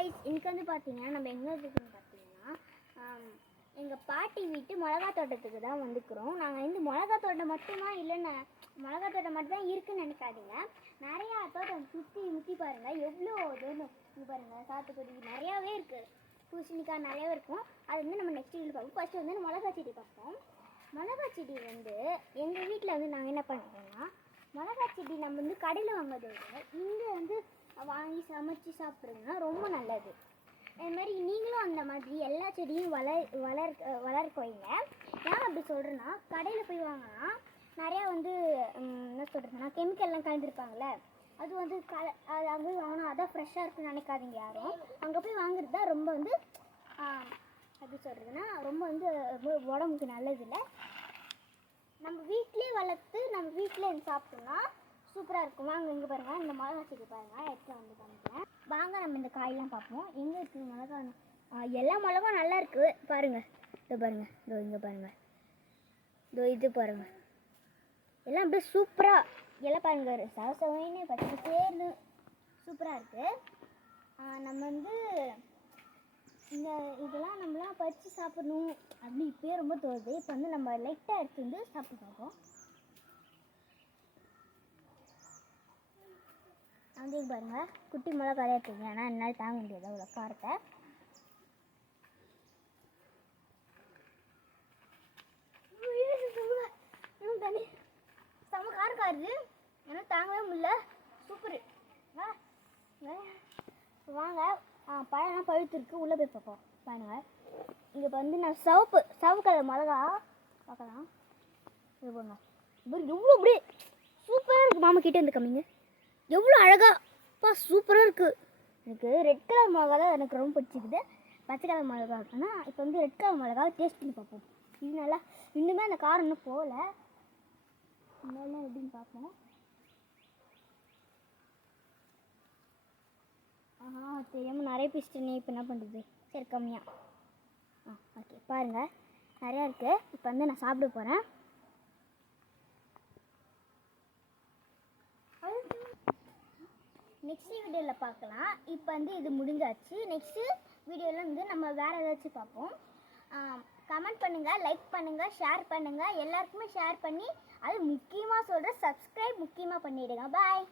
இன்னைக்கு வந்து பார்த்தீங்கன்னா நம்ம எங்கே இருக்குன்னு பார்த்தீங்கன்னா எங்கள் பாட்டி வீட்டு மிளகா தோட்டத்துக்கு தான் வந்துக்கிறோம். நாங்கள் வந்து மிளகா தோட்டம் மட்டுமா இல்லைன்னு மிளகா தோட்டம் மட்டும் தான் இருக்குதுன்னு நினைக்காதீங்க. நிறையா தோட்டம் முற்றி பாருங்கள், எவ்வளோ தோணும் இங்கே பாருங்கள். சாத்துக்குடி நிறையாவே இருக்குது, பூசணிக்காய் நிறையாவே இருக்கும். அது வந்து நம்ம நெக்ஸ்ட் வீடியோ பார்ப்போம். ஃபஸ்ட்டு வந்து மிளகா செடி பார்ப்போம். மிளகா செடி வந்து எங்கள் வீட்டில் வந்து நாங்கள் என்ன பண்ணுறோம்னா, மிளகா செடி நம்ம வந்து கடையில் வாங்குறதை விட இங்கே வந்து வாங்கி சமைச்சு சாப்பிட்றதுனா ரொம்ப நல்லது. அதுமாதிரி நீங்களும் அந்த மாதிரி எல்லா செடியும் வளர்க்க வைங்க. ஏன் அப்படி சொல்கிறேன்னா, கடையில் போய் வாங்கினா நிறையா வந்து என்ன சொல்கிறதுனா கெமிக்கல்லாம் கலந்துருப்பாங்கள்ல, அது வந்து அது அங்கே வாங்கினா அதான் ஃப்ரெஷ்ஷாக இருக்குன்னு நினைக்காதீங்க யாரும். அங்கே போய் வாங்குறது தான் ரொம்ப வந்து எப்படி சொல்கிறதுனா ரொம்ப வந்து உடம்புக்கு நல்லதில்லை. நம்ம வீட்டிலே வளர்த்து நம்ம வீட்டில் சாப்பிட்டோம்னா சூப்பராக இருக்கும். வாங்க இங்கே பாருங்கள், இந்த மிளகா செடி பாருங்கள், எடுத்து வந்து காமிக்கிறேன். வாங்க நம்ம இந்த காயெல்லாம் பார்ப்போம். எங்கே இருக்குது மிளகா? எல்லா மிளகாவும் நல்லா இருக்குது பாருங்கள். இதோ பாருங்கள், இதோ இங்கே பாருங்கள், இதோ இது பாருங்கள், எல்லாம் அப்படியே சூப்பராக எல்லாம் பாருங்கள், சவசவன்னு பச்சை சேர்ந்து சூப்பராக இருக்குது. நம்ம வந்து இந்த இதெல்லாம் நம்மளாம் பறித்து சாப்பிடணும் அப்படி இப்போயே ரொம்ப தோணுது. இப்போ வந்து நம்ம லைட்டாக எடுத்து வந்து சாப்பிட்டு பார்ப்போம். வந்து பாருங்க, குட்டி மிளகா இருக்குங்க, ஆனால் என்னால் தாங்க முடியாது அவ்வளோ காரத்தை. தண்ணி செம்ம காரம் காருது, ஏன்னா தாங்கவே முடியல. சூப்பரு. வாங்க, பழம்லாம் பழுத்துருக்கு, உள்ளே போய் பார்ப்போம். பாருங்க, இங்கே வந்து நான் சிவப்பு கலர் மிளகா பார்க்கலாம். இது போங்க, எவ்வளோ அப்படியே சூப்பராக இருக்குது. மாமா கிட்டே வந்து கம்மிங்க, எவ்வளோ அழகாப்பா சூப்பராக இருக்குது. எனக்கு ரெட் கலர் மிளகா தான் எனக்கு ரொம்ப பிடிச்சிக்குது. பச்சை கலர் மிளகா இருக்குன்னா இப்போ வந்து ரெட் கலர் மிளகாவை டேஸ்ட் பண்ணி பார்ப்போம். இது நல்லா இன்னுமே அந்த காரம் இன்னும் போகல, இன்னும் எப்படின்னு பார்ப்போம். தெரியாமல் நிறைய பீஸ்ட்டுன்னு இப்போ என்ன பண்ணுறது, சரி கம்மியாக. ஓகே பாருங்கள், நிறையா இருக்குது. இப்போ வந்து நான் சாப்பிட போகிறேன். நெக்ஸ்ட் வீடியோவில் பார்க்கலாம். இப்போ வந்து இது முடிஞ்சாச்சு. நெக்ஸ்ட்டு வீடியோவில் வந்து நம்ம வேறு ஏதாச்சும் பார்ப்போம். கமெண்ட் பண்ணுங்கள், லைக் பண்ணுங்கள், ஷேர் பண்ணுங்கள், எல்லாருக்குமே ஷேர் பண்ணி, அது முக்கியமாக சொல்கிறேன், சப்ஸ்கிரைப் முக்கியமாக பண்ணிவிடுங்க. பாய்.